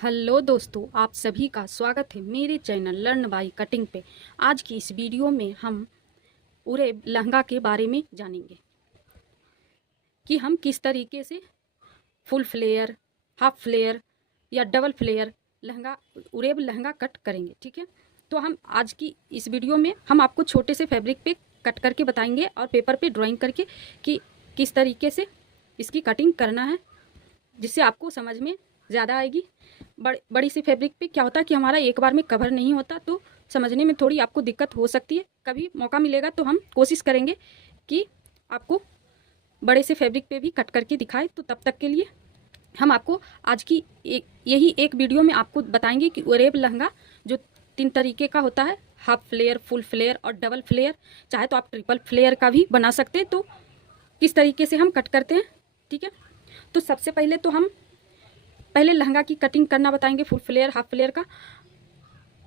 Hello दोस्तों, आप सभी का स्वागत है मेरे चैनल लर्न बाय कटिंग पे। आज की इस वीडियो में हम पूरे लहंगा के बारे में जानेंगे कि हम किस तरीके से फुल फ्लेयर, हाफ फ्लेयर या डबल फ्लेयर लहंगा उरेब लहंगा कट करेंगे। ठीक है, तो हम आज की इस वीडियो में हम आपको छोटे से फैब्रिक पे कट करके बताएंगे और पेपर पे ड्राइंग करके कि किस तरीके से इसकी कटिंग करना है, जिससे आपको समझ में ज़्यादा आएगी। बड़ी सी फैब्रिक पे क्या होता है कि हमारा एक बार में कवर नहीं होता, तो समझने में थोड़ी आपको दिक्कत हो सकती है। कभी मौका मिलेगा तो हम कोशिश करेंगे कि आपको बड़े से फैब्रिक पे भी कट करके दिखाए। तो तब तक के लिए हम आपको आज की यही एक वीडियो में आपको बताएंगे कि उरेब लहंगा जो 3 तरीके का होता है, हाफ फ्लेयर, फुल फ्लेयर और डबल फ्लेयर, चाहे तो आप ट्रिपल फ्लेयर का भी बना सकते हैं, तो किस तरीके से हम कट करते हैं। ठीक है, तो सबसे पहले तो हम पहले लहंगा की कटिंग करना बताएंगे, फुल फ्लेयर, हाफ फ्लेयर का,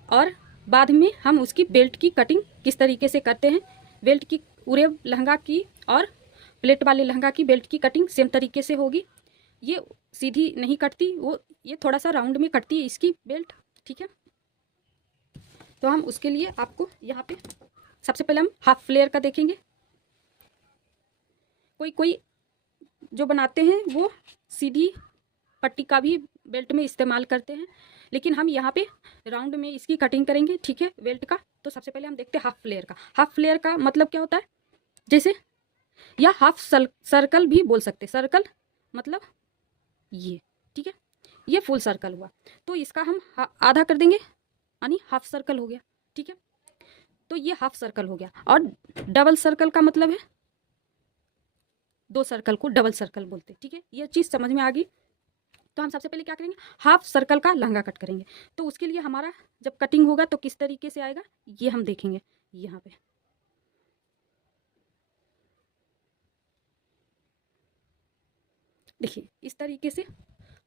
और बाद में हम उसकी बेल्ट की कटिंग किस तरीके से करते हैं। बेल्ट की उरेब लहंगा की और प्लेट वाले लहंगा की बेल्ट की कटिंग सेम तरीके से होगी। ये सीधी नहीं कटती, वो ये थोड़ा सा राउंड में कटती है इसकी बेल्ट। ठीक है, तो हम उसके लिए आपको यहाँ पे सबसे पहले हम हाफ फ्लेयर का देखेंगे। कोई कोई जो बनाते हैं वो सीधी पट्टी का भी बेल्ट में इस्तेमाल करते हैं, लेकिन हम यहाँ पे राउंड में इसकी कटिंग करेंगे। ठीक है, बेल्ट का। तो सबसे पहले हम देखते हैं हाफ फ्लेयर का। हाफ फ्लेयर का मतलब क्या होता है, जैसे या हाफ सर्कल भी बोल सकते हैं। सर्कल मतलब ये। ठीक है, ये फुल सर्कल हुआ, तो इसका हम आधा कर देंगे, यानी हाफ सर्कल हो गया। ठीक है, तो ये हाफ सर्कल हो गया। और डबल सर्कल का मतलब है, 2 सर्कल को डबल सर्कल बोलते हैं। ठीक है, ये चीज़ समझ में आ गई। तो हम सबसे पहले क्या करेंगे, हाफ सर्कल का लहंगा कट करेंगे। तो उसके लिए हमारा जब कटिंग होगा तो किस तरीके से आएगा ये हम देखेंगे। यहाँ पे देखिए, इस तरीके से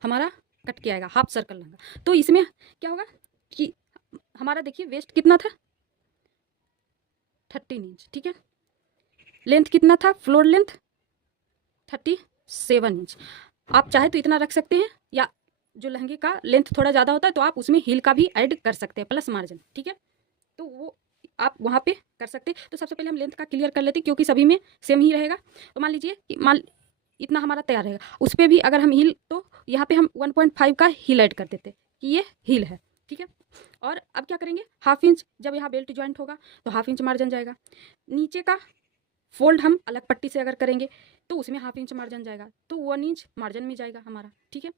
हमारा कट के आएगा हाफ सर्कल लहंगा। तो इसमें क्या होगा कि हमारा देखिए वेस्ट कितना था, 13 इंच। ठीक है, लेंथ कितना था, फ्लोर लेंथ 37 इंच। आप चाहे तो इतना रख सकते हैं, या जो लहंगे का लेंथ थोड़ा ज़्यादा होता है तो आप उसमें हील का भी ऐड कर सकते हैं, प्लस मार्जिन। ठीक है, तो वो आप वहाँ पे कर सकते हैं। तो सबसे पहले हम लेंथ का क्लियर कर लेते हैं, क्योंकि सभी में सेम ही रहेगा। तो मान लीजिए कि इतना हमारा तैयार रहेगा, उस पर भी अगर हम हील, तो यहाँ पे हम 1.5 का हील ऐड कर देते कि ये हील है। ठीक है, और अब क्या करेंगे, हाफ इंच जब यहाँ बेल्ट ज्वाइंट होगा तो हाफ इंच मार्जिन जाएगा। नीचे का फोल्ड हम अलग पट्टी से अगर करेंगे तो उसमें हाफ इंच मार्जिन जाएगा, तो 1 इंच मार्जिन में जाएगा हमारा। ठीक है,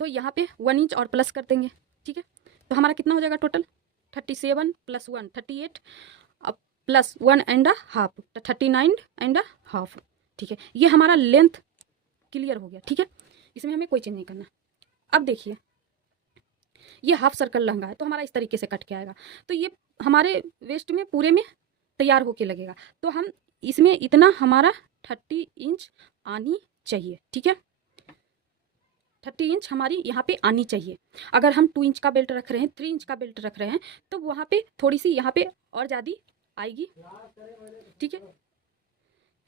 तो यहाँ पे 1 इंच और प्लस कर देंगे। ठीक है, तो हमारा कितना हो जाएगा टोटल, 37 + 1 38, अब plus 1 and half, 39 and half. ठीक है, ये हमारा लेंथ क्लियर हो गया। ठीक है, इसमें हमें कोई चेंज नहीं करना। अब देखिए, ये हाफ सर्कल लहंगा है तो हमारा इस तरीके से कट के आएगा। तो ये हमारे वेस्ट में पूरे में तैयार होके लगेगा। तो हम इसमें इतना हमारा 30 इंच आनी चाहिए। ठीक है, 30 इंच हमारी यहाँ पे आनी चाहिए। अगर हम 2 इंच का बेल्ट रख रहे हैं, 3 इंच का बेल्ट रख रहे हैं, तो वहाँ पे थोड़ी सी यहाँ पे और ज़्यादा आएगी। ठीक है,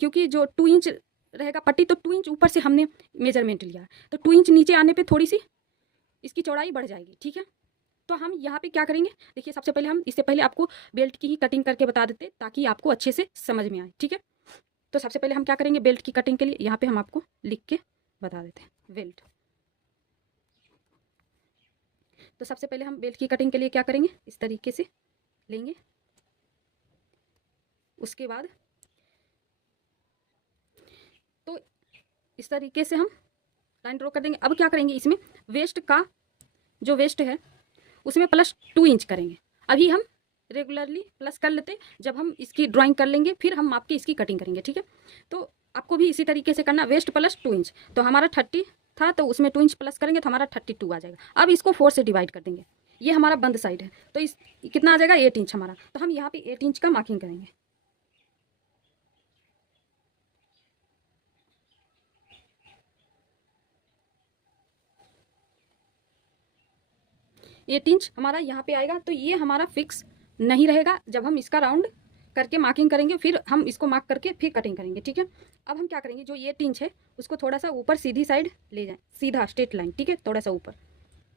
क्योंकि जो 2 इंच रहेगा पट्टी, तो 2 इंच ऊपर से हमने मेजरमेंट लिया है, तो 2 इंच नीचे आने पे थोड़ी सी इसकी चौड़ाई बढ़ जाएगी। ठीक है, तो हम यहाँ पे क्या करेंगे, देखिए सबसे पहले हम इससे पहले आपको बेल्ट की ही कटिंग करके बता देते ताकि आपको अच्छे से समझ में आए। ठीक है, तो सबसे पहले हम क्या करेंगे, बेल्ट की कटिंग के लिए यहाँ पे हम आपको लिख के बता देते हैं बेल्ट। तो सबसे पहले हम बेल्ट की कटिंग के लिए क्या करेंगे, इस तरीके से लेंगे। उसके बाद तो इस तरीके से हम लाइन ड्रॉ कर देंगे। अब क्या करेंगे, इसमें वेस्ट का जो वेस्ट है उसमें +2 इंच करेंगे। अभी हम रेगुलरली प्लस कर लेते, जब हम इसकी ड्राइंग कर लेंगे फिर हम आपकी इसकी कटिंग करेंगे। ठीक है, तो आपको भी इसी तरीके से करना, वेस्ट +2 इंच। तो हमारा 30 था, तो उसमें 2 इंच प्लस करेंगे तो हमारा 32 आ जाएगा। अब इसको 4 से डिवाइड कर देंगे। ये हमारा बंद साइड है, तो इस कितना आ जाएगा, 8 इंच हमारा। तो हम यहाँ पे 8 इंच का मार्किंग करेंगे। 8 इंच हमारा यहाँ पे आएगा। तो ये हमारा फिक्स नहीं रहेगा, जब हम इसका राउंड करके मार्किंग करेंगे, फिर हम इसको मार्क करके फिर कटिंग करेंगे, ठीक है। अब हम क्या करेंगे, जो ये 8 इंच है उसको थोड़ा सा ऊपर सीधी साइड ले जाएं, सीधा स्ट्रेट लाइन, ठीक है, थोड़ा सा ऊपर,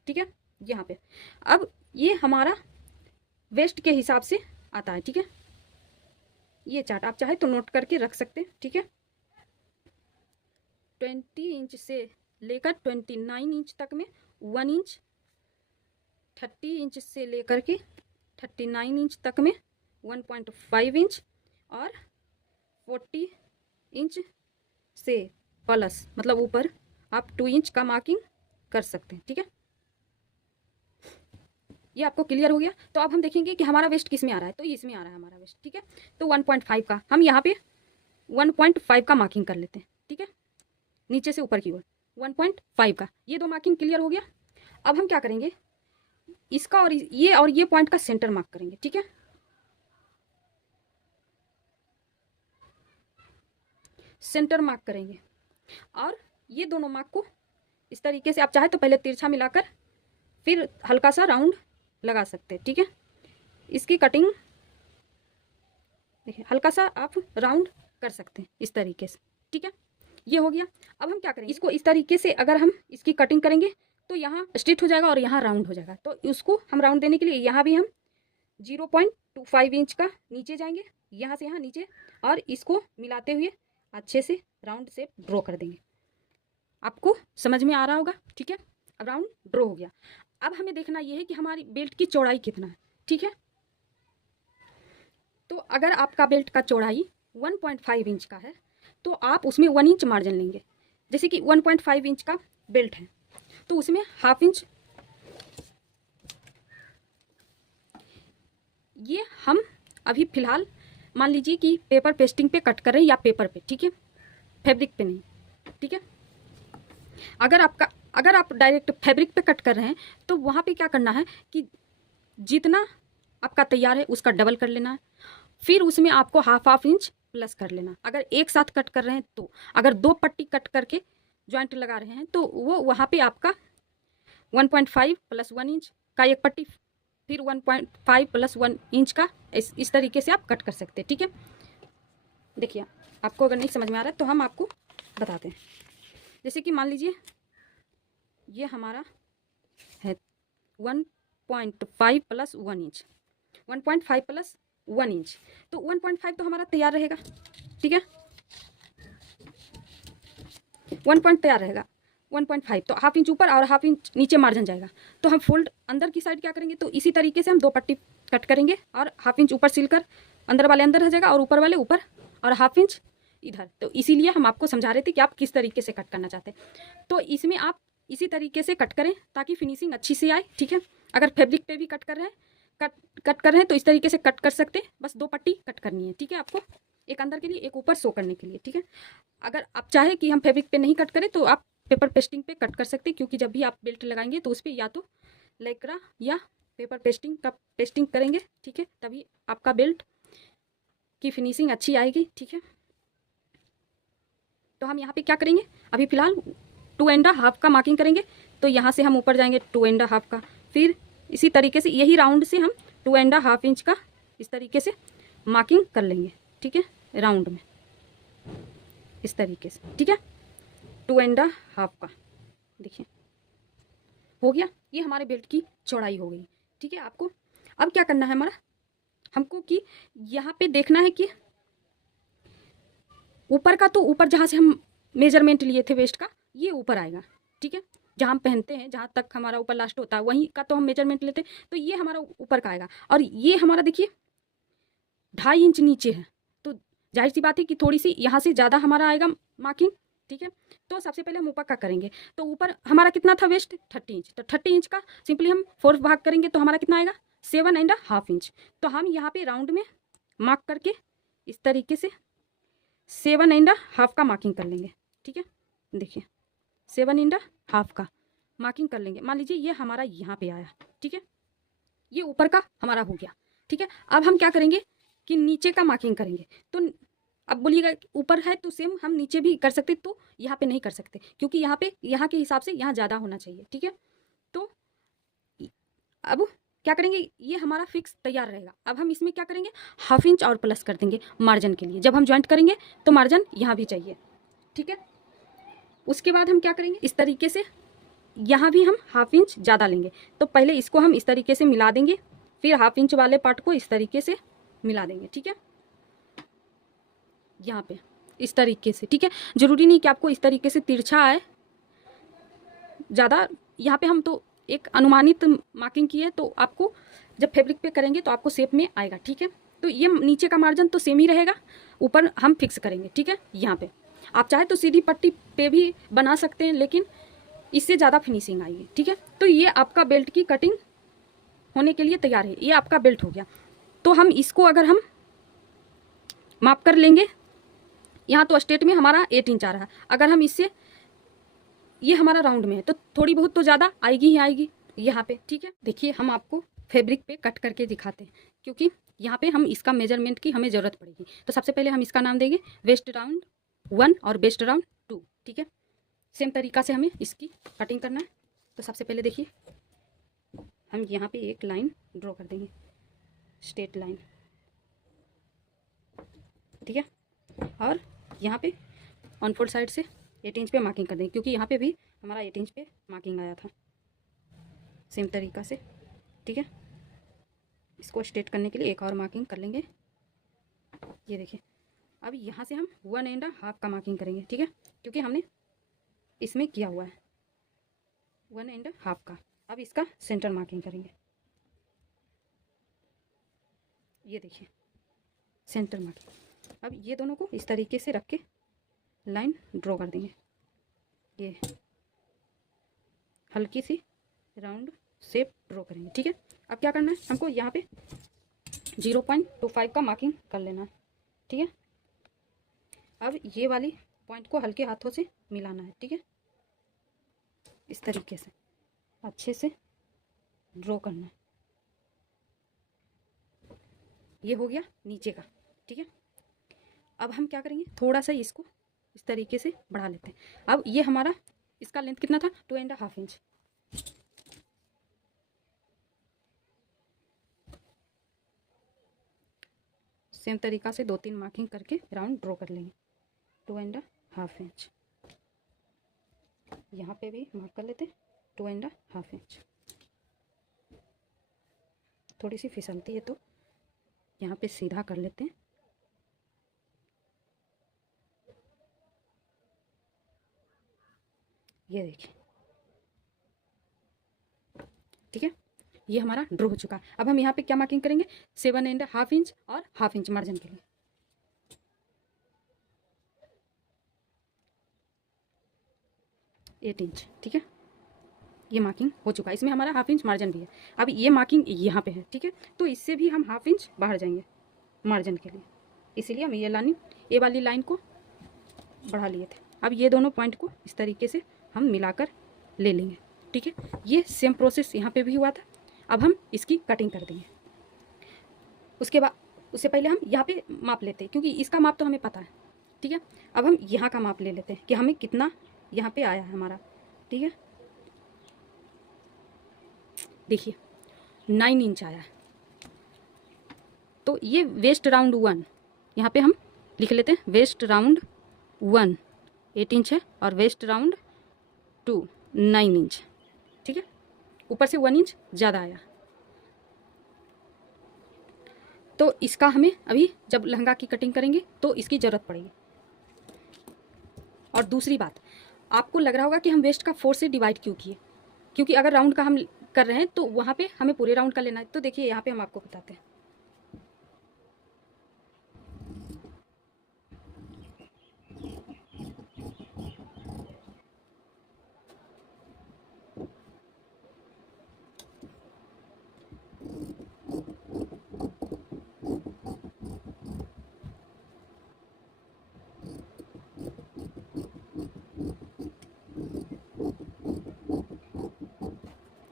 ठीक है, यहाँ पे। अब ये हमारा वेस्ट के हिसाब से आता है, ठीक है। ये चार्ट आप चाहे तो नोट करके रख सकते हैं, ठीक है। 20 इंच से लेकर 29 इंच तक में 1 इंच, 30 इंच से लेकर के 39 इंच तक में 1.5 इंच, और 40 इंच से प्लस मतलब ऊपर आप 2 इंच का मार्किंग कर सकते हैं, ठीक है। ये आपको क्लियर हो गया। तो अब हम देखेंगे कि हमारा वेस्ट किस में आ रहा है, तो इसमें आ रहा है हमारा वेस्ट, ठीक है। तो 1.5 का हम यहाँ पे 1.5 का मार्किंग कर लेते हैं, ठीक है, नीचे से ऊपर की ओर 1.5 का। ये दो मार्किंग क्लियर हो गया। अब हम क्या करेंगे, इसका और ये पॉइंट का सेंटर मार्क करेंगे, ठीक है। सेंटर मार्क करेंगे और ये दोनों मार्क को इस तरीके से आप चाहे तो पहले तिरछा मिलाकर फिर हल्का सा राउंड लगा सकते हैं, ठीक है। इसकी कटिंग देखिए, हल्का सा आप राउंड कर सकते हैं इस तरीके से, ठीक है। ये हो गया। अब हम क्या करेंगे, इसको इस तरीके से अगर हम इसकी कटिंग करेंगे तो यहाँ स्ट्रेट हो जाएगा और यहाँ राउंड हो जाएगा। तो उसको हम राउंड देने के लिए यहाँ भी हम 0.25 इंच का नीचे जाएंगे, यहाँ से यहाँ नीचे, और इसको मिलाते हुए अच्छे से राउंड से ड्रॉ कर देंगे। आपको समझ में आ रहा होगा, ठीक है। अब राउंड ड्रॉ हो गया। अब हमें देखना ये है कि हमारी बेल्ट की चौड़ाई कितना है, ठीक है। तो अगर आपका बेल्ट का चौड़ाई 1.5 इंच का है तो आप उसमें 1 इंच मार्जिन लेंगे। जैसे कि 1.5 इंच का बेल्ट है तो उसमें हाफ इंच, ये हम अभी फ़िलहाल मान लीजिए कि पेपर पेस्टिंग पे कट कर रहे हैं या पेपर पे, ठीक है, फैब्रिक पे नहीं, ठीक है। अगर आप डायरेक्ट फैब्रिक पे कट कर रहे हैं तो वहाँ पे क्या करना है कि जितना आपका तैयार है उसका डबल कर लेना है, फिर उसमें आपको हाफ इंच प्लस कर लेना। अगर एक साथ कट कर रहे हैं तो, अगर 2 पट्टी कट करके जॉइंट लगा रहे हैं तो वो वहाँ पे आपका 1.5 प्लस 1 इंच का एक पट्टी, फिर 1.5 प्लस 1 इंच का इस तरीके से आप कट कर सकते हैं, ठीक है। देखिए, आपको अगर नहीं समझ में आ रहा है तो हम आपको बताते हैं। जैसे कि मान लीजिए ये हमारा है 1.5 प्लस 1 इंच, 1.5 प्लस 1 इंच, तो 1.5 तो हमारा तैयार रहेगा, ठीक है। 1 पॉइंट तैयार रहेगा, 1.5 तो हाफ इंच ऊपर और हाफ इंच नीचे मार्जिन जाएगा। तो हम फोल्ड अंदर की साइड क्या करेंगे, तो इसी तरीके से हम 2 पट्टी कट करेंगे और हाफ इंच ऊपर सिलकर अंदर वाले अंदर रह जाएगा और ऊपर वाले ऊपर और हाफ इंच इधर। तो इसीलिए हम आपको समझा रहे थे कि आप किस तरीके से कट करना चाहते हैं। तो इसमें आप इसी तरीके से कट करें ताकि फिनिशिंग अच्छी से आए, ठीक है। अगर फैब्रिक पे भी कट कर रहे हैं तो इस तरीके से कट कर सकते हैं। बस 2 पट्टी कट करनी है, ठीक है, आपको एक अंदर के लिए एक ऊपर शो करने के लिए, ठीक है। अगर आप चाहे कि हम फैब्रिक पे नहीं कट करें तो आप पेपर पेस्टिंग पे कट कर सकते हैं, क्योंकि जब भी आप बेल्ट लगाएंगे तो उस पर या तो लेकरा या पेपर पेस्टिंग का पेस्टिंग करेंगे, ठीक है, तभी आपका बेल्ट की फिनिशिंग अच्छी आएगी, ठीक है। तो हम यहाँ पे क्या करेंगे, अभी फ़िलहाल 2.5 का मार्किंग करेंगे। तो यहाँ से हम ऊपर जाएंगे 2.5 का, फिर इसी तरीके से यही राउंड से हम 2.5 इंच का इस तरीके से मार्किंग कर लेंगे, ठीक है, राउंड में इस तरीके से, ठीक है, 2.5 का। देखिए हो गया, ये हमारे बेल्ट की चौड़ाई हो गई, ठीक है। आपको अब क्या करना है, हमको कि यहाँ पे देखना है कि ऊपर का, तो ऊपर जहाँ से हम मेजरमेंट लिए थे वेस्ट का, ये ऊपर आएगा, ठीक है। जहाँ हम पहनते हैं, जहाँ तक हमारा ऊपर लास्ट होता है वहीं का तो हम मेजरमेंट लेते हैं, तो ये हमारा ऊपर का आएगा। और ये हमारा देखिए 2.5 इंच नीचे है, तो जाहिर सी बात है कि थोड़ी सी यहाँ से ज़्यादा हमारा आएगा मार्किंग, ठीक है। तो सबसे पहले हम ऊपर का करेंगे। तो ऊपर हमारा कितना था वेस्ट, 30 इंच, तो 30 इंच का सिंपली हम 4 भाग करेंगे तो हमारा कितना आएगा, 7.5 इंच। तो हम यहाँ पे राउंड में मार्क करके इस तरीके से 7.5 का मार्किंग कर लेंगे, ठीक है। देखिए 7.5 का मार्किंग कर लेंगे। मान लीजिए ये हमारा यहाँ पे आया, ठीक है, ये ऊपर का हमारा हो गया, ठीक है। अब हम क्या करेंगे कि नीचे का मार्किंग करेंगे। तो अब बोलिएगा ऊपर है तो सेम हम नीचे भी कर सकते, तो यहाँ पे नहीं कर सकते क्योंकि यहाँ पे यहाँ के हिसाब से यहाँ ज़्यादा होना चाहिए, ठीक है। तो अब क्या करेंगे, ये हमारा फिक्स तैयार रहेगा। अब हम इसमें क्या करेंगे, 1/2 इंच और प्लस कर देंगे मार्जिन के लिए। जब हम ज्वाइंट करेंगे तो मार्जिन यहाँ भी चाहिए, ठीक है। उसके बाद हम क्या करेंगे, इस तरीके से यहाँ भी हम 1/2 इंच ज़्यादा लेंगे। तो पहले इसको हम इस तरीके से मिला देंगे, फिर 1/2 इंच वाले पार्ट को इस तरीके से मिला देंगे, ठीक है, यहाँ पे इस तरीके से, ठीक है। ज़रूरी नहीं कि आपको इस तरीके से तिरछा आए ज़्यादा, यहाँ पे हम तो एक अनुमानित मार्किंग की है, तो आपको जब फैब्रिक पे करेंगे तो आपको शेप में आएगा, ठीक है। तो ये नीचे का मार्जिन तो सेम ही रहेगा, ऊपर हम फिक्स करेंगे, ठीक है। यहाँ पे आप चाहे तो सीधी पट्टी पे भी बना सकते हैं, लेकिन इससे ज़्यादा फिनिशिंग आएगी, ठीक है। तो ये आपका बेल्ट की कटिंग होने के लिए तैयार है, ये आपका बेल्ट हो गया। तो हम इसको अगर हम माप कर लेंगे, यहाँ तो स्ट्रेट में हमारा 8 इंच आ रहा है, अगर हम इससे, ये हमारा राउंड में है तो थोड़ी बहुत तो ज़्यादा आएगी ही आएगी यहाँ पे, ठीक है। देखिए हम आपको फैब्रिक पे कट करके दिखाते हैं, क्योंकि यहाँ पे हम इसका मेजरमेंट की हमें ज़रूरत पड़ेगी। तो सबसे पहले हम इसका नाम देंगे वेस्ट राउंड 1 और वेस्ट राउंड 2, ठीक है। सेम तरीका से हमें इसकी कटिंग करना है। तो सबसे पहले देखिए हम यहाँ पे एक लाइन ड्रॉ कर देंगे, स्ट्रेट लाइन, ठीक है। और यहाँ पे ऑन फोल्ड साइड से 8 इंच पे मार्किंग कर देंगे, क्योंकि यहाँ पे भी हमारा 8 इंच पे मार्किंग आया था, सेम तरीका से, ठीक है। इसको स्ट्रेट करने के लिए एक और मार्किंग कर लेंगे, ये देखिए। अब यहाँ से हम 1.5 का मार्किंग करेंगे, ठीक है, क्योंकि हमने इसमें किया हुआ है 1.5 का। अब इसका सेंटर मार्किंग करेंगे, ये देखिए सेंटर मार्किंग। अब ये दोनों को इस तरीके से रख के लाइन ड्रॉ कर देंगे, ये हल्की सी राउंड शेप ड्रॉ करेंगे, ठीक है। अब क्या करना है, हमको यहाँ पे 0.25 का मार्किंग कर लेना है, ठीक है। अब ये वाली पॉइंट को हल्के हाथों से मिलाना है, ठीक है, इस तरीके से अच्छे से ड्रॉ करना है। ये हो गया नीचे का, ठीक है। अब हम क्या करेंगे, थोड़ा सा इसको इस तरीके से बढ़ा लेते हैं। अब ये हमारा, इसका लेंथ कितना था, 2.5 इंच। सेम तरीका से 2-3 मार्किंग करके राउंड ड्रॉ कर लेंगे, 2.5 इंच। यहाँ पे भी मार्क कर लेते हैं 2.5 इंच। थोड़ी सी फिसलती है तो यहाँ पे सीधा कर लेते हैं, ये देखिए, ठीक है। ये हमारा ड्रॉ हो चुका है। अब हम यहाँ पे क्या मार्किंग करेंगे, 7.5 इंच और 1/2 इंच मार्जिन के लिए, 8 इंच, ठीक है। ये मार्किंग हो चुका है, इसमें हमारा 1/2 इंच मार्जिन भी है। अब ये मार्किंग यहाँ पे है, ठीक है, तो इससे भी हम 1/2 इंच बाहर जाएंगे मार्जिन के लिए, इसीलिए हम ये वाली लाइन को बढ़ा लिए थे। अब ये दोनों पॉइंट को इस तरीके से हम मिलाकर ले लेंगे, ठीक है। ये सेम प्रोसेस यहाँ पे भी हुआ था। अब हम इसकी कटिंग कर देंगे। उसके बाद, उससे पहले हम यहाँ पे माप लेते हैं, क्योंकि इसका माप तो हमें पता है, ठीक है। अब हम यहाँ का माप ले लेते हैं कि हमें कितना यहाँ पे आया है हमारा, ठीक है। देखिए 9 इंच आया है। तो ये वेस्ट राउंड 1, यहाँ पे हम लिख लेते हैं वेस्ट राउंड 1 8 इंच है, और वेस्ट राउंड 2 9 इंच, ठीक है। ऊपर से 1 इंच ज़्यादा आया। तो इसका हमें अभी जब लहंगा की कटिंग करेंगे तो इसकी ज़रूरत पड़ेगी। और दूसरी बात, आपको लग रहा होगा कि हम वेस्ट का 4 से डिवाइड क्यों किए, क्योंकि अगर राउंड का हम कर रहे हैं तो वहाँ पे हमें पूरे राउंड का लेना है। तो देखिए यहाँ पे हम आपको बताते हैं,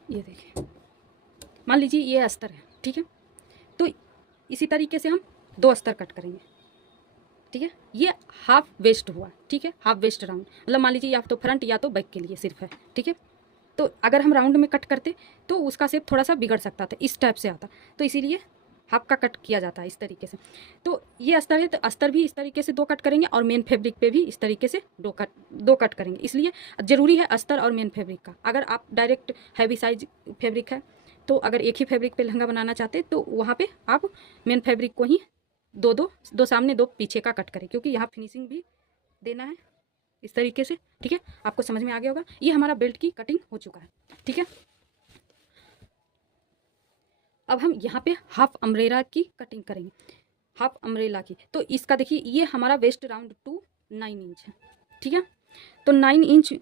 ये देखिए, मान लीजिए ये अस्तर है, ठीक है। तो इसी तरीके से हम 2 अस्तर कट करेंगे, ठीक है। ये हाफ वेस्ट हुआ, ठीक है, हाफ वेस्ट राउंड, मतलब मान लीजिए या तो फ्रंट या तो बैक के लिए सिर्फ है, ठीक है। तो अगर हम राउंड में कट करते तो उसका शेप थोड़ा सा बिगड़ सकता था, इस टाइप से आता, तो इसीलिए हाफ का कट किया जाता है इस तरीके से। तो ये अस्तर है, तो अस्तर भी इस तरीके से 2 कट करेंगे और मेन फैब्रिक पे भी इस तरीके से 2 कट करेंगे। इसलिए ज़रूरी है अस्तर और मेन फैब्रिक का। अगर आप डायरेक्ट हैवी साइज फैब्रिक है तो अगर एक ही फैब्रिक पे लहंगा बनाना चाहते तो वहाँ पे आप मेन फैब्रिक को ही दो सामने 2 पीछे का कट करें, क्योंकि यहाँ फिनिशिंग भी देना है इस तरीके से। ठीक है, आपको समझ में आ गया होगा। ये हमारा बेल्ट की कटिंग हो चुका है। ठीक है, अब हम यहाँ पे हाफ अम्ब्रेला की कटिंग करेंगे, हाफ अम्ब्रेला की। तो इसका देखिए, ये हमारा वेस्ट राउंड टू 9 इंच है। ठीक है, तो 9 इंच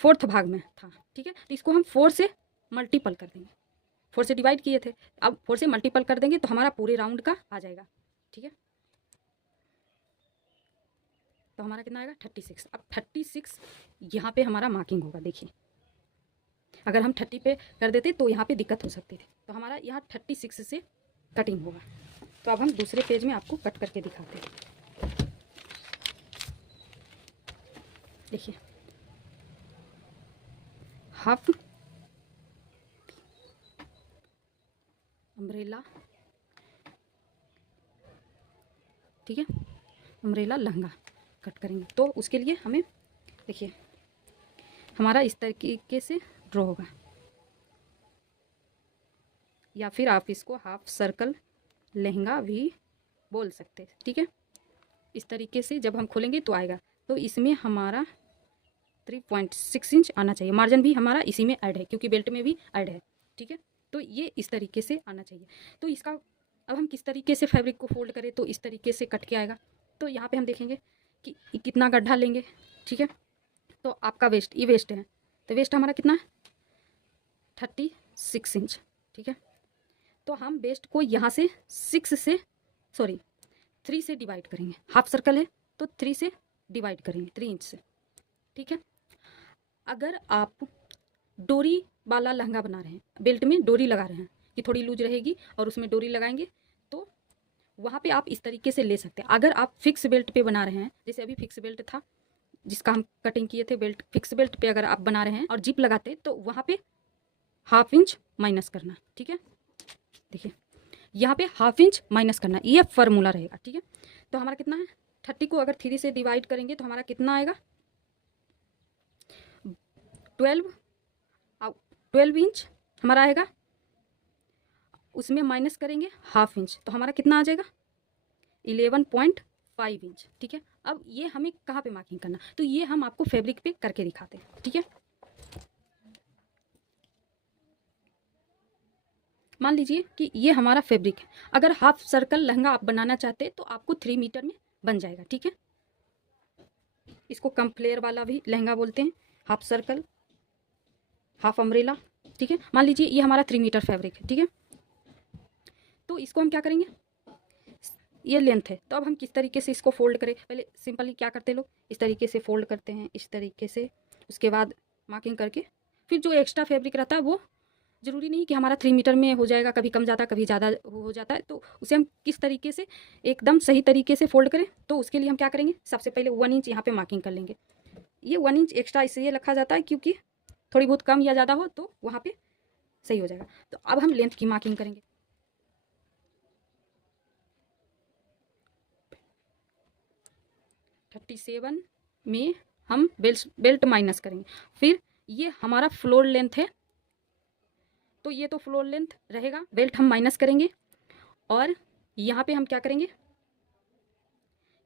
4th भाग में था। ठीक है, तो इसको हम 4 से मल्टीपल कर देंगे, 4 से डिवाइड किए थे, अब 4 से मल्टीपल कर देंगे तो हमारा पूरे राउंड का आ जाएगा। ठीक है, तो हमारा कितना आएगा 36। अब 36 यहाँ पे हमारा मार्किंग होगा। देखिए, अगर हम 30 पे कर देते तो यहाँ पे दिक्कत हो सकती थी, तो हमारा यहाँ 36 से कटिंग होगा। तो अब हम दूसरे पेज में आपको कट करके दिखाते हैं। देखिए, हाफ अम्ब्रेला, ठीक है, अम्ब्रेला लहंगा कट करेंगे। तो उसके लिए हमें देखिए हमारा इस तरीके से ड्रॉ होगा, या फिर आप इसको हाफ सर्कल लहंगा भी बोल सकते हैं। ठीक है, इस तरीके से जब हम खोलेंगे तो आएगा। तो इसमें हमारा 3.6 इंच आना चाहिए। मार्जिन भी हमारा इसी में ऐड है, क्योंकि बेल्ट में भी ऐड है। ठीक है, तो ये इस तरीके से आना चाहिए। तो इसका अब हम किस तरीके से फैब्रिक को फोल्ड करें तो इस तरीके से कट के आएगा। तो यहाँ पे हम देखेंगे कि कितना गड्ढा लेंगे। ठीक है, तो आपका वेस्ट, ये वेस्ट है, तो वेस्ट हमारा कितना है 36 इंच। ठीक है, तो हम वेस्ट को यहाँ से 3 से डिवाइड करेंगे। हाफ सर्कल है तो 3 से डिवाइड करेंगे, 3 इंच से। ठीक है, अगर आप डोरी वाला लहंगा बना रहे हैं, बेल्ट में डोरी लगा रहे हैं कि थोड़ी लूज रहेगी और उसमें डोरी लगाएंगे, तो वहाँ पे आप इस तरीके से ले सकते हैं। अगर आप फिक्स बेल्ट पे बना रहे हैं, जैसे अभी फिक्स बेल्ट था जिसका हम कटिंग किए थे, बेल्ट फिक्स बेल्ट पे अगर आप बना रहे हैं और जिप लगाते तो वहाँ पे ½ इंच माइनस करना। ठीक है, देखिए यहाँ पे ½ इंच माइनस करना, ये फार्मूला रहेगा। ठीक है, तो हमारा कितना है 30 को अगर 3 से डिवाइड करेंगे तो हमारा कितना आएगा 12 इंच हमारा आएगा, उसमें माइनस करेंगे ½ इंच तो हमारा कितना आ जाएगा 11.5 इंच। ठीक है, अब ये हमें कहाँ पे मार्किंग करना, तो ये हम आपको फैब्रिक पे करके दिखाते हैं। ठीक है, मान लीजिए कि ये हमारा फैब्रिक है। अगर हाफ सर्कल लहंगा आप बनाना चाहते हैं तो आपको 3 मीटर में बन जाएगा। ठीक है, इसको कम फ्लेयर वाला भी लहंगा बोलते हैं, हाफ सर्कल, हाफ अम्ब्रेला। ठीक है, मान लीजिए ये हमारा 3 मीटर फैब्रिक है। ठीक है, तो इसको हम क्या करेंगे, ये लेंथ है, तो अब हम किस तरीके से इसको फोल्ड करें। पहले सिंपली क्या करते हैं लोग, इस तरीके से फोल्ड करते हैं, इस तरीके से, उसके बाद मार्किंग करके फिर जो एक्स्ट्रा फैब्रिक रहता है वो ज़रूरी नहीं कि हमारा 3 मीटर में हो जाएगा, कभी कम ज़्यादा कभी ज़्यादा हो जाता है, तो उसे हम किस तरीके से एकदम सही तरीके से फोल्ड करें। तो उसके लिए हम क्या करेंगे, सबसे पहले 1 इंच यहाँ पे मार्किंग कर लेंगे। ये 1 इंच एक्स्ट्रा इसलिए रखा जाता है क्योंकि थोड़ी बहुत कम या ज़्यादा हो तो वहाँ पे सही हो जाएगा। तो अब हम लेंथ की मार्किंग करेंगे। 37 में हम बेल्ट माइनस करेंगे। फिर ये हमारा फ्लोर लेंथ है, तो ये तो फ्लोर लेंथ रहेगा, बेल्ट हम माइनस करेंगे और यहाँ पे हम क्या करेंगे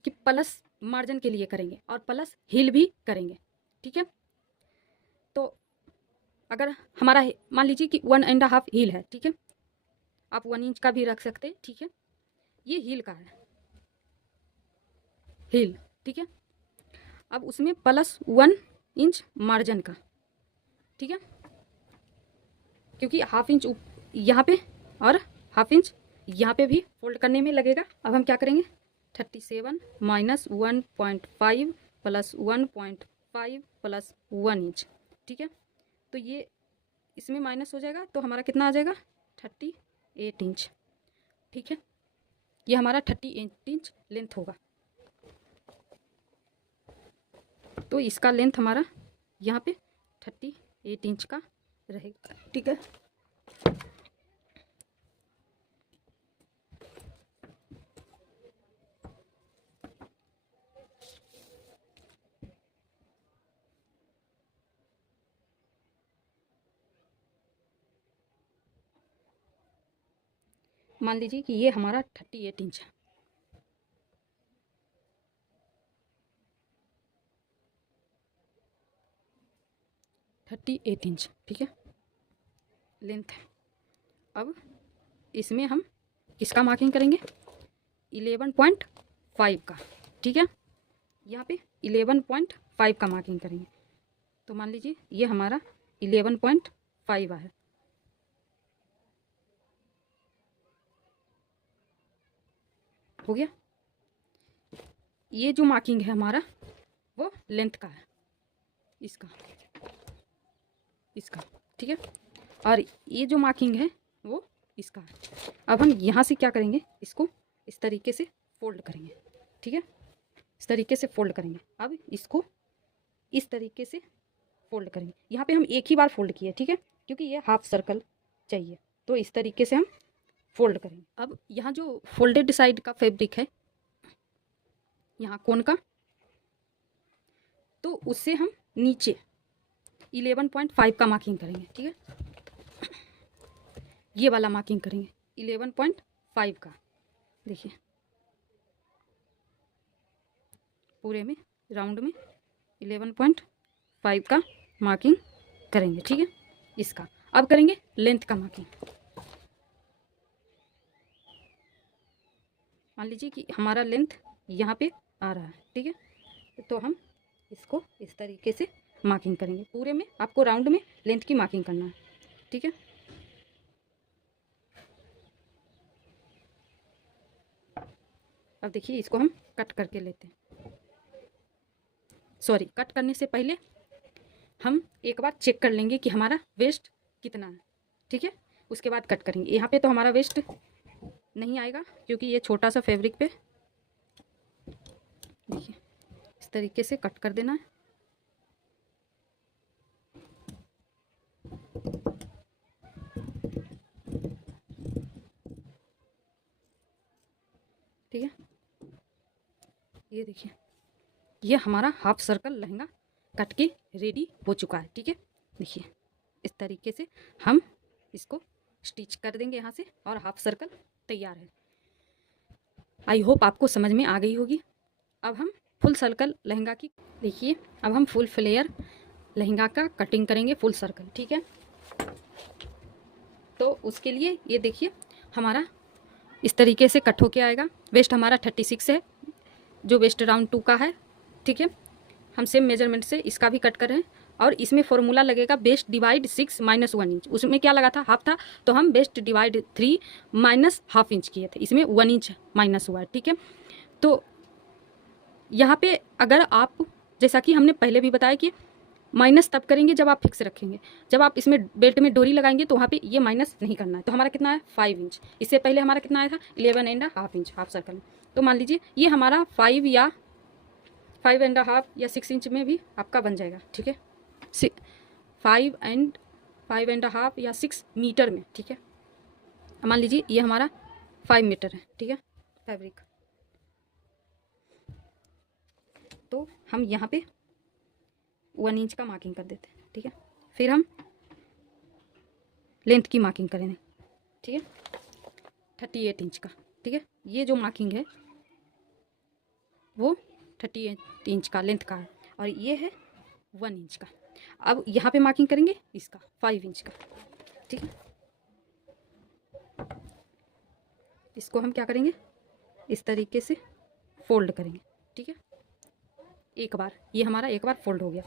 कि प्लस मार्जिन के लिए करेंगे और प्लस हील भी करेंगे। ठीक है, तो अगर हमारा मान लीजिए कि 1.5 हील है। ठीक है, आप 1 इंच का भी रख सकते हैं। ठीक है, ये हील का है, हील। ठीक है, अब उसमें प्लस 1 इंच मार्जिन का। ठीक है, क्योंकि ½ इंच यहाँ पे और ½ इंच यहाँ पे भी फोल्ड करने में लगेगा। अब हम क्या करेंगे 37 माइनस 1.5 प्लस 1.5 प्लस 1 इंच। ठीक है, तो ये इसमें माइनस हो जाएगा तो हमारा कितना आ जाएगा 38 इंच। ठीक है, ये हमारा 38 इंच लेंथ होगा। तो इसका लेंथ हमारा यहाँ पे 38 इंच का रहेगा, ठीक है। मान लीजिए कि ये हमारा 38 इंच है। ठीक है, लेंथ है। अब इसमें हम किसका मार्किंग करेंगे? 11.5 का, ठीक है। यहाँ पे 11.5 का मार्किंग करेंगे। तो मान लीजिए ये हमारा 11.5 है। हो गया। ये जो मार्किंग है हमारा वो लेंथ का है, इसका, ठीक है। और ये जो मार्किंग है वो इसका है। अब हम यहाँ से क्या करेंगे, इसको इस तरीके से फोल्ड करेंगे, ठीक है। इस तरीके से फोल्ड करेंगे। अब इसको इस तरीके से फोल्ड करेंगे। यहाँ पे हम एक ही बार फोल्ड किए, ठीक है, क्योंकि ये हाफ सर्कल चाहिए, तो इस तरीके से हम फोल्ड करेंगे। अब यहाँ जो फोल्डेड साइड का फैब्रिक है, यहाँ कोन का, तो उससे हम नीचे 11.5 का मार्किंग करेंगे, ठीक है। ये वाला मार्किंग करेंगे 11.5 का। देखिए पूरे में राउंड में 11.5 का मार्किंग करेंगे, ठीक है। इसका अब करेंगे लेंथ का मार्किंग। मान लीजिए कि हमारा लेंथ यहाँ पे आ रहा है, ठीक है, तो हम इसको इस तरीके से मार्किंग करेंगे। पूरे में आपको राउंड में लेंथ की मार्किंग करना है, ठीक है। अब देखिए इसको हम कट करके लेते हैं। सॉरी, कट करने से पहले हम एक बार चेक कर लेंगे कि हमारा वेस्ट कितना है, ठीक है। उसके बाद कट करेंगे। यहाँ पे तो हमारा वेस्ट नहीं आएगा क्योंकि ये छोटा सा फैब्रिक पे, देखिए इस तरीके से कट कर देना है। ठीक है, ये देखिए ये हमारा हाफ सर्कल लहंगा कट के रेडी हो चुका है, ठीक है। देखिए इस तरीके से हम इसको स्टिच कर देंगे यहाँ से और हाफ सर्कल तैयार है। आई होप आपको समझ में आ गई होगी। अब हम फुल सर्कल लहंगा की, देखिए अब हम फुल फ्लेयर लहंगा का कटिंग करेंगे, फुल सर्कल, ठीक है। तो उसके लिए ये देखिए हमारा इस तरीके से कट होके आएगा। वेस्ट हमारा 36 है, जो वेस्ट राउंड 2 का है, ठीक है। हम सेम मेजरमेंट से इसका भी कट कर रहे हैं और इसमें फॉर्मूला लगेगा वेस्ट डिवाइड 6 माइनस 1 इंच। उसमें क्या लगा था, हाफ था, तो हम waist divide 3 minus half inch किए थे, इसमें 1 इंच माइनस हुआ है, ठीक है। तो यहाँ पे अगर आप, जैसा कि हमने पहले भी बताया कि माइनस तब करेंगे जब आप फिक्स रखेंगे, जब आप इसमें बेल्ट में डोरी लगाएंगे तो वहाँ पे ये माइनस नहीं करना है। तो हमारा कितना है 5 इंच, इससे पहले हमारा कितना आया था 11.5 इंच हाफ सर्कल में। तो मान लीजिए ये हमारा 5 या 5.5 या 6 इंच में भी आपका बन जाएगा, ठीक है। 5.5 या 6 मीटर में, ठीक है। मान लीजिए ये हमारा 5 मीटर है, ठीक है, फैब्रिक। तो हम यहाँ पे 1 इंच का मार्किंग कर देते हैं, ठीक है। फिर हम लेंथ की मार्किंग करेंगे, ठीक है, 38 इंच का, ठीक है। ये जो मार्किंग है वो 38 इंच का लेंथ का है और ये है 1 इंच का। अब यहाँ पे मार्किंग करेंगे इसका 5 इंच का, ठीक है। इसको हम क्या करेंगे, इस तरीके से फोल्ड करेंगे, ठीक है। एक बार ये हमारा एक बार फोल्ड हो गया,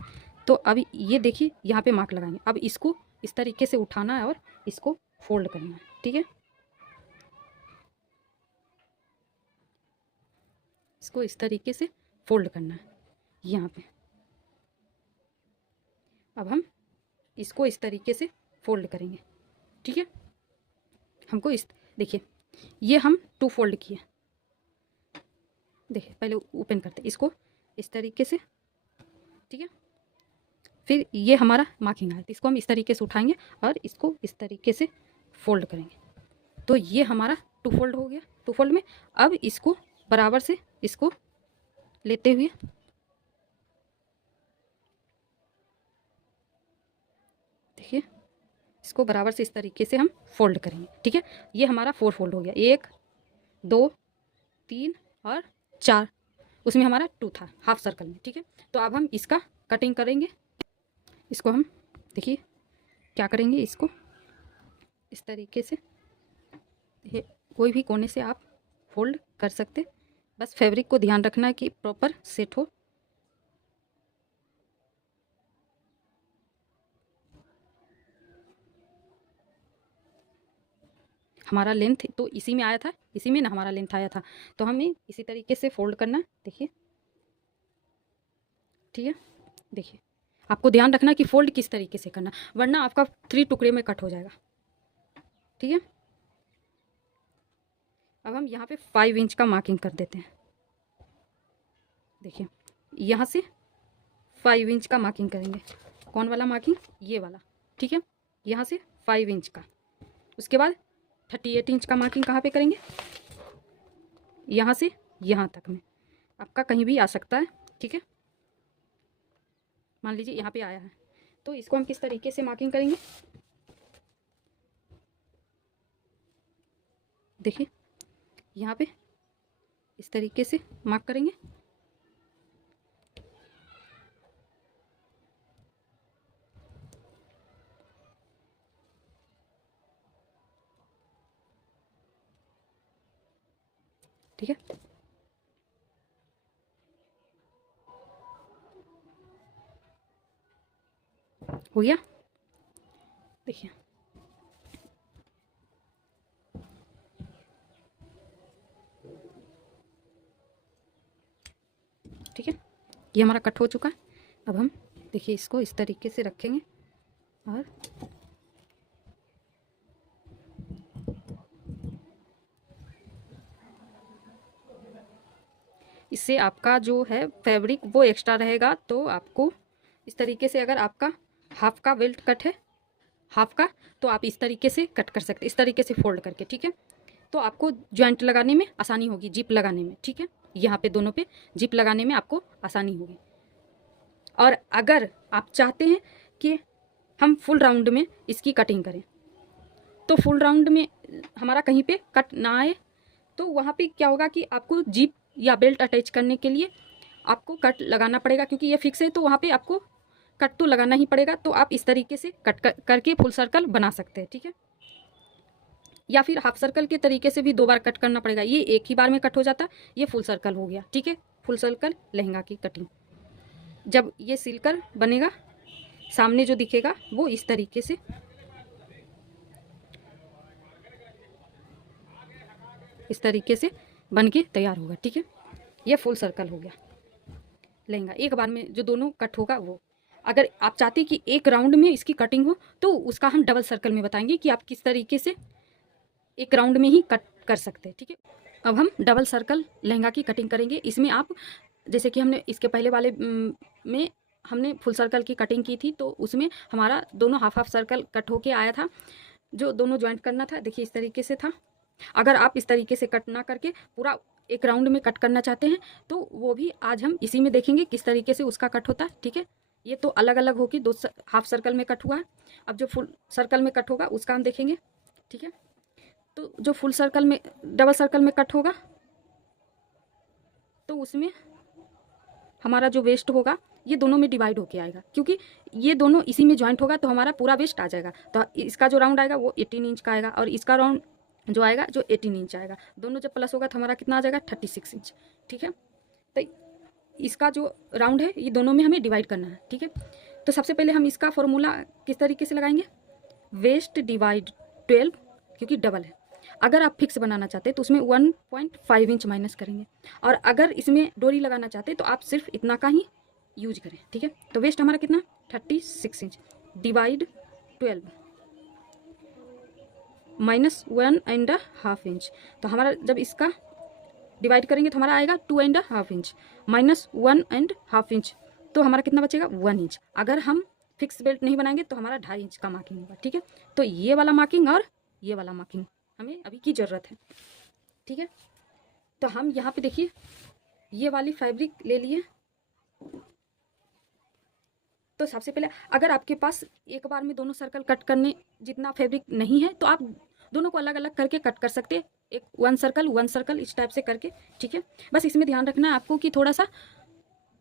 तो अब ये देखिए यहाँ पे मार्क लगाएंगे। अब इसको इस तरीके से उठाना है और इसको फोल्ड करना है, ठीक है। इसको इस तरीके से फोल्ड करना है यहाँ पे। अब हम इसको इस तरीके से फोल्ड करेंगे, ठीक है। हमको इस, देखिए ये हम 2 फोल्ड किए, देखिए पहले ओपन करते इसको इस तरीके से, ठीक है। फिर ये हमारा मार्किंग आया, तो इसको हम इस तरीके से उठाएंगे और इसको इस तरीके से फोल्ड करेंगे, तो ये हमारा 2 फोल्ड हो गया। 2 फोल्ड में अब इसको बराबर से इसको लेते हुए देखिए, इसको बराबर से इस तरीके से हम फोल्ड करेंगे, ठीक है। ये हमारा 4 फोल्ड हो गया, 1 2 3 और 4, उसमें हमारा 2 था हाफ सर्कल में, ठीक है। तो अब हम इसका कटिंग करेंगे। इसको हम देखिए क्या करेंगे, इसको इस तरीके से ये कोई भी कोने से आप फोल्ड कर सकते, बस फैब्रिक को ध्यान रखना है कि प्रॉपर सेट हो। हमारा लेंथ तो इसी में आया था, इसी में ना हमारा लेंथ आया था, तो हमें इसी तरीके से फोल्ड करना है, देखिए, ठीक है। देखिए आपको ध्यान रखना कि फोल्ड किस तरीके से करना, वरना आपका 3 टुकड़े में कट हो जाएगा, ठीक है। अब हम यहाँ पे 5 इंच का मार्किंग कर देते हैं। देखिए यहाँ से 5 इंच का मार्किंग करेंगे। कौन वाला मार्किंग? ये वाला, ठीक है। यहाँ से 5 इंच का, उसके बाद 38 इंच का मार्किंग कहाँ पे करेंगे? यहाँ से यहाँ तक में, आपका कहीं भी आ सकता है, ठीक है। मान लीजिए यहाँ पे आया है, तो इसको हम किस तरीके से मार्किंग करेंगे? देखिए यहाँ पे इस तरीके से मार्क करेंगे, ठीक है। हो गया, देखिए ठीक है, ये हमारा कट हो चुका है। अब हम देखिए इसको इस तरीके से रखेंगे और इससे आपका जो है फैब्रिक वो एक्स्ट्रा रहेगा, तो आपको इस तरीके से, अगर आपका हाफ का बेल्ट कट है हाफ का, तो आप इस तरीके से कट कर सकते, इस तरीके से फोल्ड करके, ठीक है। तो आपको जॉइंट लगाने में आसानी होगी, जिप लगाने में, ठीक है। यहाँ पे दोनों पे जिप लगाने में आपको आसानी होगी। और अगर आप चाहते हैं कि हम फुल राउंड में इसकी कटिंग करें, तो फुल राउंड में हमारा कहीं पे कट ना आए, तो वहाँ पे क्या होगा कि आपको जिप या बेल्ट अटैच करने के लिए आपको कट लगाना पड़ेगा, क्योंकि ये फिक्स है, तो वहाँ पे आपको कट तो लगाना ही पड़ेगा। तो आप इस तरीके से कट करके फुल सर्कल बना सकते हैं, ठीक है। या फिर हाफ सर्कल के तरीके से भी 2 बार कट करना पड़ेगा, ये एक ही बार में कट हो जाता, ये फुल सर्कल हो गया, ठीक है। फुल सर्कल लहंगा की कटिंग जब ये सिलकर बनेगा, सामने जो दिखेगा वो इस तरीके से, इस तरीके से बन के तैयार होगा, ठीक है। ये फुल सर्कल हो गया लहंगा, एक बार में जो दोनों कट होगा वो। अगर आप चाहते हैं कि एक राउंड में इसकी कटिंग हो, तो उसका हम डबल सर्कल में बताएंगे कि आप किस तरीके से एक राउंड में ही कट कर सकते हैं, ठीक है। अब हम डबल सर्कल लहंगा की कटिंग करेंगे। इसमें आप, जैसे कि हमने इसके पहले वाले में हमने फुल सर्कल की कटिंग की थी, तो उसमें हमारा दोनों हाफ हाफ सर्कल कट होके आया था, जो दोनों ज्वाइंट करना था, देखिए इस तरीके से था। अगर आप इस तरीके से कट ना करके पूरा एक राउंड में कट करना चाहते हैं, तो वो भी आज हम इसी में देखेंगे किस तरीके से उसका कट होता है, ठीक है। ये तो अलग अलग होगी, 2 हाफ सर्कल में कट हुआ है। अब जो फुल सर्कल में कट होगा उसका हम देखेंगे, ठीक है। तो जो फुल सर्कल में, डबल सर्कल में कट होगा, तो उसमें हमारा जो वेस्ट होगा ये दोनों में डिवाइड होके आएगा, क्योंकि ये दोनों इसी में ज्वाइंट होगा, तो हमारा पूरा वेस्ट आ जाएगा। तो इसका जो राउंड आएगा वो 18 इंच का आएगा, और इसका राउंड जो आएगा जो 18 इंच आएगा। दोनों जब प्लस होगा तो हमारा कितना आ जाएगा? 36 इंच, ठीक है। तो इसका जो राउंड है ये दोनों में हमें डिवाइड करना है, ठीक है। तो सबसे पहले हम इसका फॉर्मूला किस तरीके से लगाएंगे? वेस्ट डिवाइड 12, क्योंकि डबल है। अगर आप फिक्स बनाना चाहते हैं तो उसमें 1.5 इंच माइनस करेंगे, और अगर इसमें डोरी लगाना चाहते हैं तो आप सिर्फ इतना का ही यूज करें, ठीक है। तो वेस्ट हमारा कितना? 36 इंच डिवाइड 12 माइनस 1.5 इंच। तो हमारा जब इसका डिवाइड करेंगे तो हमारा आएगा 2.5 इंच माइनस 1.5 इंच, तो हमारा कितना बचेगा? 1 इंच। अगर हम फिक्स बेल्ट नहीं बनाएंगे तो हमारा 2.5 इंच का मार्किंग होगा, ठीक है। तो ये वाला मार्किंग और ये वाला मार्किंग हमें अभी की ज़रूरत है, ठीक है। तो हम यहाँ पे देखिए ये वाली फैब्रिक ले लिए। तो सबसे पहले अगर आपके पास एक बार में दोनों सर्कल कट करने जितना फैब्रिक नहीं है तो आप दोनों को अलग अलग करके कट कर सकते हैं, एक वन सर्कल इस टाइप से करके, ठीक है। बस इसमें ध्यान रखना है आपको कि थोड़ा सा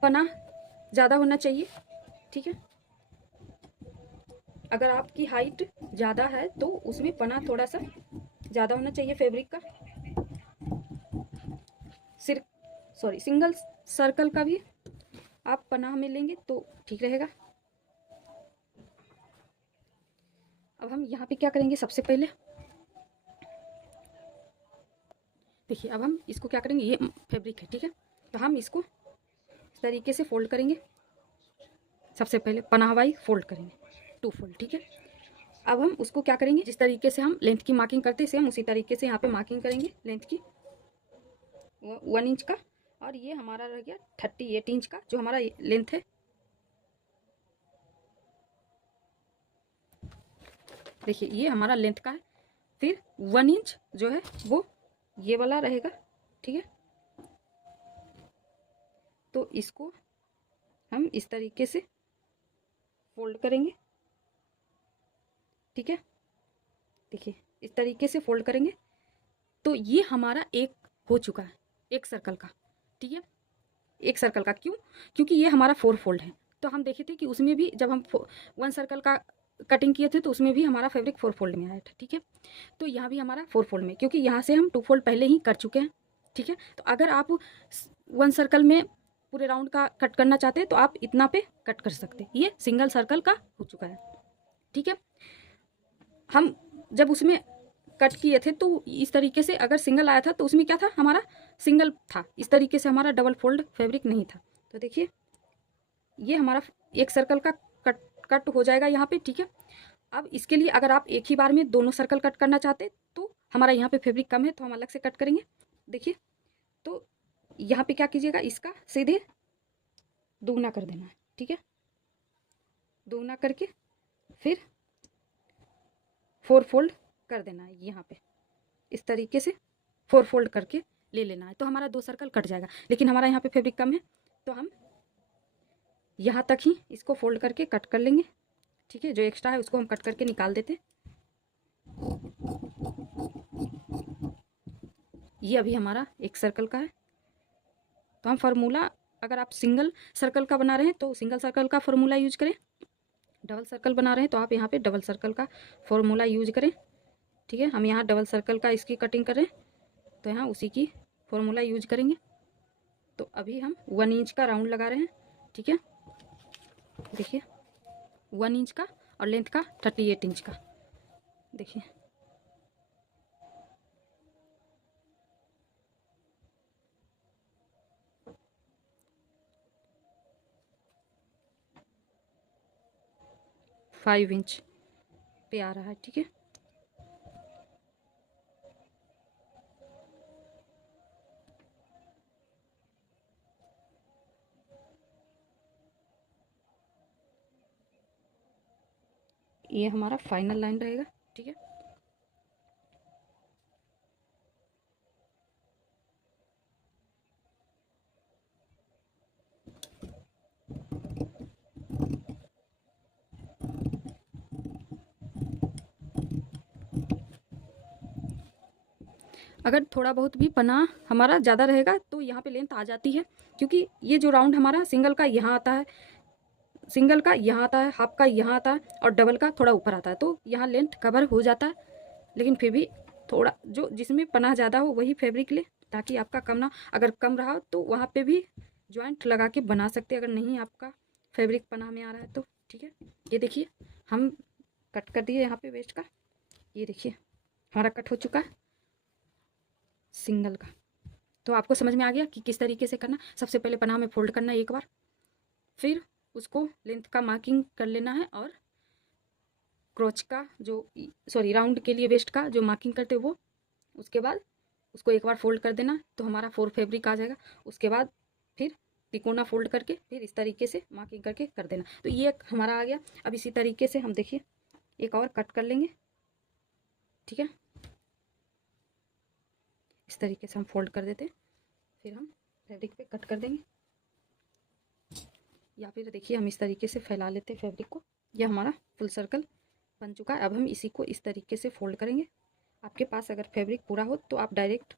पना ज़्यादा होना चाहिए, ठीक है। अगर आपकी हाइट ज़्यादा है तो उसमें पना थोड़ा सा ज़्यादा होना चाहिए फैब्रिक का। सिंगल सर्कल का भी आप पनाह में लेंगे तो ठीक रहेगा। अब हम यहाँ पे क्या करेंगे, सबसे पहले देखिए अब हम इसको क्या करेंगे, ये फैब्रिक है, ठीक है। तो हम इसको इस तरीके से फोल्ड करेंगे। सबसे पहले पनाहवाई फोल्ड करेंगे, 2 फोल्ड, ठीक है। अब हम उसको क्या करेंगे, जिस तरीके से हम लेंथ की मार्किंग करते हैं सेम उसी तरीके से यहाँ पे मार्किंग करेंगे लेंथ की 1 इंच का। और ये हमारा रह गया 38 इंच का जो हमारा लेंथ है। देखिए ये हमारा लेंथ का है। फिर 1 इंच जो है वो ये वाला रहेगा, ठीक है। तो इसको हम इस तरीके से फोल्ड करेंगे, ठीक है। देखिए इस तरीके से फोल्ड करेंगे तो ये हमारा एक हो चुका है, एक सर्कल का, ठीक है। एक सर्कल का क्यों, क्योंकि ये हमारा 4 फोल्ड है। तो हम देखे थे कि उसमें भी जब हम 1 सर्कल का कटिंग किए थे तो उसमें भी हमारा फैब्रिक 4 फोल्ड में आया था, ठीक है। तो यहाँ भी हमारा 4 फोल्ड में, क्योंकि यहाँ से हम 2 फोल्ड पहले ही कर चुके हैं, ठीक है। तो अगर आप 1 सर्कल में पूरे राउंड का कट करना चाहते हैं तो आप इतना पे कट कर सकते हैं। ये सिंगल सर्कल का हो चुका है, ठीक है। हम जब उसमें कट किए थे तो इस तरीके से अगर सिंगल आया था तो उसमें क्या था, हमारा सिंगल था, इस तरीके से हमारा डबल फोल्ड फैब्रिक नहीं था। तो देखिए ये हमारा एक सर्कल का कट हो जाएगा यहाँ पे, ठीक है। अब इसके लिए अगर आप एक ही बार में दोनों सर्कल कट करना चाहते तो हमारा यहाँ पे फैब्रिक कम है तो हम अलग से कट करेंगे। देखिए तो यहाँ पे क्या कीजिएगा, इसका सीधे दोगुना कर देना है, ठीक है। दोगुना करके फिर 4 फोल्ड कर देना है यहाँ पे, इस तरीके से 4 फोल्ड करके ले लेना है। तो हमारा 2 सर्कल कट जाएगा। लेकिन हमारा यहाँ पे फैब्रिक कम है तो हम यहाँ तक ही इसको फोल्ड करके कट कर लेंगे, ठीक है। जो एक्स्ट्रा है उसको हम कट करके निकाल देते। ये अभी हमारा एक सर्कल का है। तो हम फार्मूला, अगर आप सिंगल सर्कल का बना रहे हैं तो सिंगल सर्कल का फार्मूला यूज करें, डबल सर्कल बना रहे हैं तो आप यहाँ पे डबल सर्कल का फार्मूला यूज करें, ठीक है। हम यहाँ डबल सर्कल का इसकी कटिंग करें तो यहाँ उसी की फार्मूला यूज करेंगे। तो अभी हम 1 इंच का राउंड लगा रहे हैं, ठीक है। देखिए 1 इंच का और लेंथ का 38 इंच का, देखिए फाइव इंच पे आ रहा है, ठीक है। ये हमारा फाइनल लाइन रहेगा, ठीक है। अगर थोड़ा बहुत भी पना हमारा ज़्यादा रहेगा तो यहाँ पे लेंथ आ जाती है, क्योंकि ये जो राउंड हमारा सिंगल का यहाँ आता है, सिंगल का यहाँ आता है, हाफ का यहाँ आता है और डबल का थोड़ा ऊपर आता है, तो यहाँ लेंथ कवर हो जाता है। लेकिन फिर भी थोड़ा जो जिसमें पनाह ज़्यादा हो वही फैब्रिक ले, ताकि आपका कम ना, अगर कम रहा तो वहाँ पे भी जॉइंट लगा के बना सकते हैं, अगर नहीं आपका फैब्रिक पनाह में आ रहा है तो, ठीक है। ये देखिए हम कट कर दिए यहाँ पे वेस्ट का, ये देखिए हमारा कट हो चुका है सिंगल का। तो आपको समझ में आ गया कि किस तरीके से करना। सबसे पहले पनाह में फोल्ड करना है एक बार, फिर उसको लेंथ का मार्किंग कर लेना है और क्रोच का जो राउंड के लिए वेस्ट का जो मार्किंग करते वो, उसके बाद उसको एक बार फोल्ड कर देना तो हमारा 4 फैब्रिक आ जाएगा। उसके बाद फिर तिकोना फोल्ड करके फिर इस तरीके से मार्किंग करके कर देना। तो ये एक हमारा आ गया। अब इसी तरीके से हम देखिए एक और कट कर लेंगे, ठीक है। इस तरीके से हम फोल्ड कर देते हैं, फिर हम फैब्रिक पे कट कर देंगे, या फिर देखिए हम इस तरीके से फैला लेते हैं फैब्रिक को। यह हमारा फुल सर्कल बन चुका है। अब हम इसी को इस तरीके से फोल्ड करेंगे। आपके पास अगर फैब्रिक पूरा हो तो आप डायरेक्ट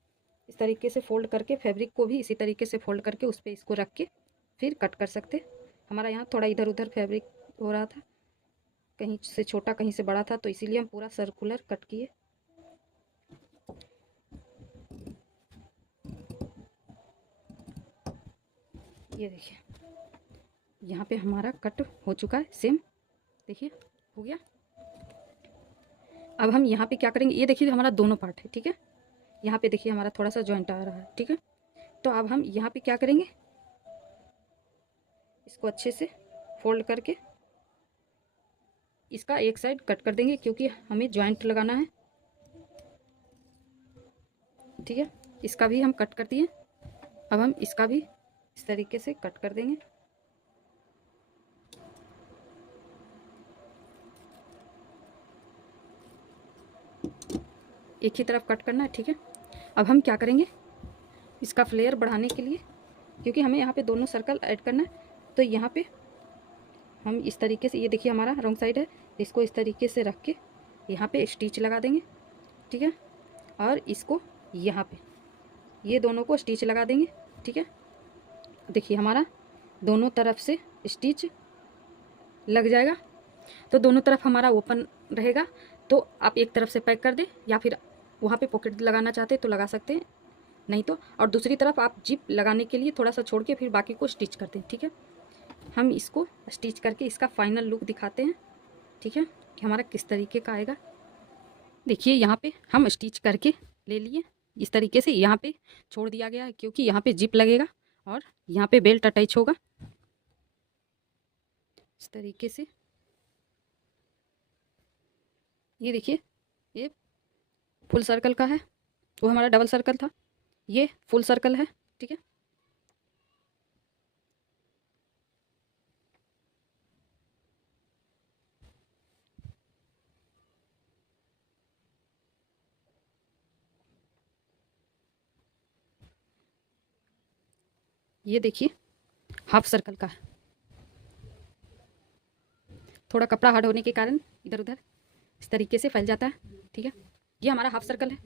इस तरीके से फोल्ड करके फैब्रिक को भी इसी तरीके से फोल्ड करके उस पर इसको रख के फिर कट कर सकते। हमारा यहाँ थोड़ा इधर उधर फैब्रिक हो रहा था, कहीं से छोटा कहीं से बड़ा था, तो इसीलिए हम पूरा सर्कुलर कट किए। ये देखिए यहाँ पे हमारा कट हो चुका है, सेम देखिए हो गया। अब हम यहाँ पे क्या करेंगे, ये देखिए हमारा दोनों पार्ट है, ठीक है। यहाँ पे देखिए हमारा थोड़ा सा जॉइंट आ रहा है, ठीक है। तो अब हम यहाँ पे क्या करेंगे, इसको अच्छे से फोल्ड करके इसका एक साइड कट कर देंगे, क्योंकि हमें जॉइंट लगाना है, ठीक है। इसका भी हम कट कर दिए। अब हम इसका भी इस तरीके से कट कर देंगे। एक ही तरफ कट करना है, ठीक है। अब हम क्या करेंगे, इसका फ्लेयर बढ़ाने के लिए, क्योंकि हमें यहाँ पे दोनों सर्कल ऐड करना है, तो यहाँ पे हम इस तरीके से, ये देखिए हमारा रॉन्ग साइड है, इसको इस तरीके से रख के यहाँ पे स्टिच लगा देंगे, ठीक है। और इसको यहाँ पे ये दोनों को स्टिच लगा देंगे, ठीक है। देखिए हमारा दोनों तरफ से स्टिच लग जाएगा। तो दोनों तरफ हमारा ओपन रहेगा। तो आप एक तरफ से पैक कर दें, या फिर वहाँ पे पॉकेट लगाना चाहते तो लगा सकते हैं, नहीं तो और दूसरी तरफ आप जिप लगाने के लिए थोड़ा सा छोड़ के फिर बाकी को स्टिच कर दें, ठीक है। हम इसको स्टिच करके इसका फाइनल लुक दिखाते हैं, ठीक है, कि हमारा किस तरीके का आएगा। देखिए यहाँ पे हम स्टिच करके ले लिए, इस तरीके से यहाँ पे छोड़ दिया गया है, क्योंकि यहाँ पे जिप लगेगा और यहाँ पे बेल्ट अटैच होगा इस तरीके से। ये देखिए ये फुल सर्कल का है, वो हमारा डबल सर्कल था, ये फुल सर्कल है, ठीक है। ये देखिए हाफ सर्कल का है, थोड़ा कपड़ा हार्ड होने के कारण इधर उधर इस तरीके से फैल जाता है, ठीक है। ये हमारा हाफ सर्कल है।